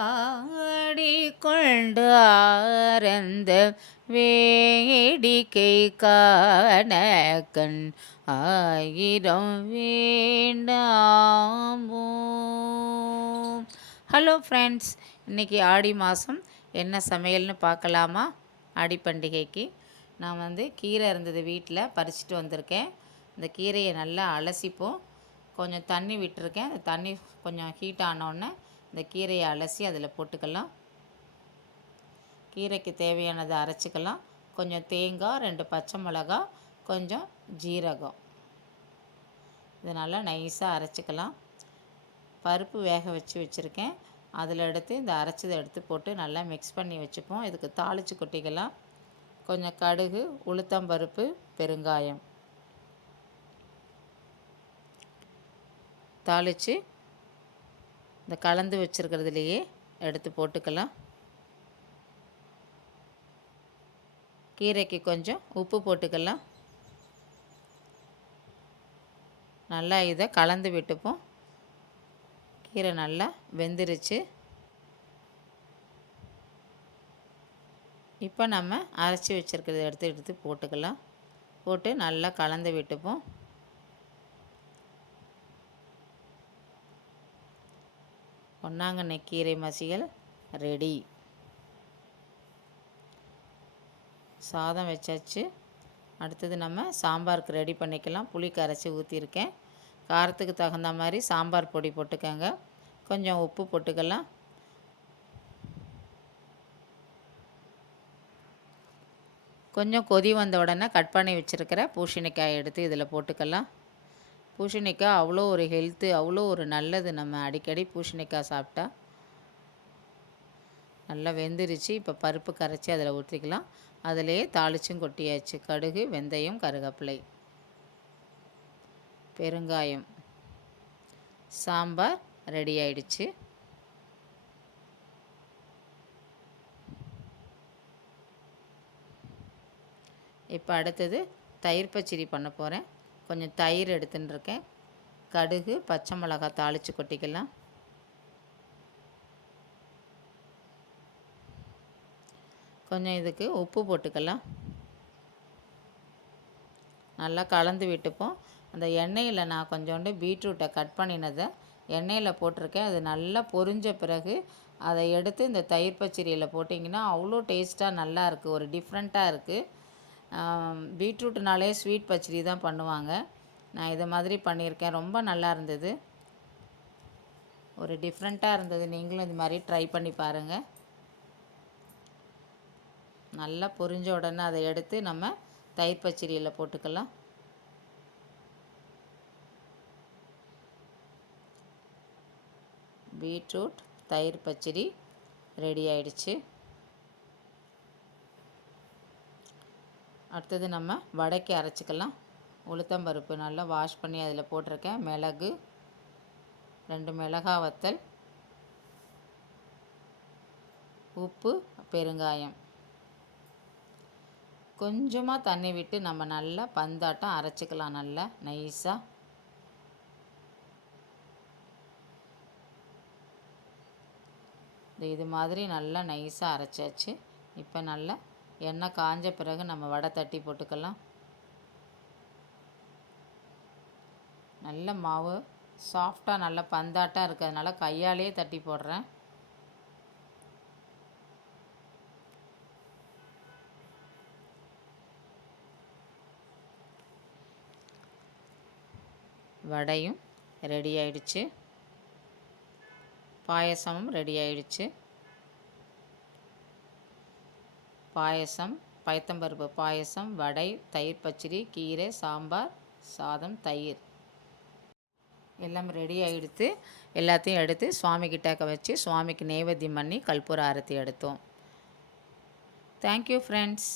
ஆடிக்கொண்டு ஆரந்த வேடிக்கை காண கண் ஆயிரம் வேண்டாமோ. ஹலோ ஃப்ரெண்ட்ஸ், இன்றைக்கி ஆடி மாதம் என்ன சமையல்னு பார்க்கலாமா? ஆடி பண்டிகைக்கு நான் கீரை இருந்தது வீட்டில் பறிச்சுட்டு வந்திருக்கேன். இந்த கீரையை நல்லா அலசிப்போம். கொஞ்சம் தண்ணி விட்டுருக்கேன். அந்த தண்ணி கொஞ்சம் ஹீட் ஆனோடனே இந்த கீரையை அலசி அதில் போட்டுக்கலாம். கீரைக்கு தேவையானதை அரைச்சிக்கலாம். கொஞ்சம் தேங்காய், 2 பச்சை மிளகா, கொஞ்சம் ஜீரகம், இது நல்லா நைஸாக அரைச்சிக்கலாம். பருப்பு வேக வச்சுருக்கேன். அதில் எடுத்து இந்த அரைச்சதை எடுத்து போட்டு நல்லா மிக்ஸ் பண்ணி வச்சுப்போம். இதுக்கு தாளித்து கொட்டிக்கலாம். கொஞ்சம் கடுகு, உளுத்தம்பருப்பு, பெருங்காயம் தாளித்து இந்த கலந்து வச்சுருக்கிறதுலையே எடுத்து போட்டுக்கலாம். கீரைக்கு கொஞ்சம் உப்பு போட்டுக்கலாம். நல்லா இதை கலந்து விட்டுப்போம். கீரை நல்லா வெந்துருச்சு. இப்போ நம்ம அரைச்சி வச்சுருக்கிறத எடுத்து போட்டுக்கலாம். போட்டு நல்லா கலந்து விட்டுப்போம். பொன்னாங்கண்ணி கீரை மசியல் ரெடி. சாதம் வச்சாச்சு. அடுத்தது நம்ம சாம்பாருக்கு ரெடி பண்ணிக்கலாம். புளி கரைச்சி ஊற்றிருக்கேன். காரத்துக்கு தகுந்த மாதிரி சாம்பார் பொடி போட்டுக்கோங்க. கொஞ்சம் உப்பு போட்டுக்கலாம். கொஞ்சம் கொதி வந்த உடனே கட் பண்ணி வச்சுருக்கிற பூசணிக்காய் எடுத்து இதில் போட்டுக்கலாம். பூசணிக்காய் அவ்வளோ ஒரு ஹெல்த்து, அவ்வளோ ஒரு நல்லது. நம்ம அடிக்கடி பூசணிக்காய் சாப்பிட்டா. நல்லா வெந்துருச்சு. இப்போ பருப்பு கரைச்சி அதில் ஊற்றிக்கலாம். அதிலேயே தாளிச்சும் கொட்டியாச்சு. கடுகு, வெந்தயம், கருவேப்பிலை, பெருங்காயம். சாம்பார் ரெடி ஆயிடுச்சு. இப்போ அடுத்தது தயிர் பச்சடி பண்ண போகிறேன். கொஞ்சம் தயிர் எடுத்துன்னு இருக்கேன். கடுகு, பச்சை மிளகாய் தாளித்து கொட்டிக்கலாம். கொஞ்சம் இதுக்கு உப்பு போட்டுக்கலாம். நல்லா கலந்து விட்டுப்போம். அந்த எண்ணெயில் நான் கொஞ்சோண்டு பீட்ரூட்டை கட் பண்ணினதை எண்ணெயில் போட்டிருக்கேன். அது நல்லா பொரிஞ்ச பிறகு அதை எடுத்து இந்த தயிர் பச்சடியில் போட்டிங்கன்னா அவ்வளோ டேஸ்ட்டாக நல்லா இருக்குது. ஒரு டிஃப்ரெண்ட்டாக இருக்குது. பீட்ரூட்னாலே ஸ்வீட் பச்சடி தான் பண்ணுவாங்க. நான் இதை மாதிரி பண்ணியிருக்கேன். ரொம்ப நல்லா இருந்தது. ஒரு டிஃப்ரெண்ட்டாக இருந்தது. நீங்களும் இது மாதிரி ட்ரை பண்ணி பாருங்கள். நல்லா பொரிஞ்ச உடனே அதை எடுத்து நம்ம தயிர் பச்சடியில் போட்டுக்கலாம். பீட்ரூட் தயிர் பச்சடி ரெடி ஆயிடுச்சு. அடுத்தது நம்ம வடைக்கு அரைச்சிக்கலாம். உளுத்தம்பருப்பு நல்லா வாஷ் பண்ணி அதில் போட்டிருக்கேன். மிளகு, 2 மிளகாய் வத்தல், உப்பு, பெருங்காயம். கொஞ்சமாக தண்ணி விட்டு நம்ம நல்லா பந்தாட்டம் அரைச்சிக்கலாம். நல்லா நைஸாக. இது மாதிரி நல்லா நைஸாக அரைச்சாச்சு. இப்போ நல்லா எண்ணெய் காஞ்ச பிறகு நம்ம வடை தட்டி போட்டுக்கலாம். நல்ல மாவு சாஃப்டாக நல்லா பந்தாட்டாக இருக்கிறதுனால கையாலேயே தட்டி போடுறேன். வடையும் ரெடி ஆயிடுச்சு. பாயசமும் ரெடி ஆயிடுச்சு. பாயசம், பயத்தம்பருப்பு பாயசம், வடை, தயிர் பச்சடி, கீரை, சாம்பார், சாதம், தயிர் எல்லாம் ரெடி ஆகிடுத்து. எல்லாத்தையும் எடுத்து சுவாமி கிட்டக்க வச்சு சுவாமிக்கு நைவேத்தியம் பண்ணி கற்பூர ஆரத்தி எடுத்தோம். Thank you friends.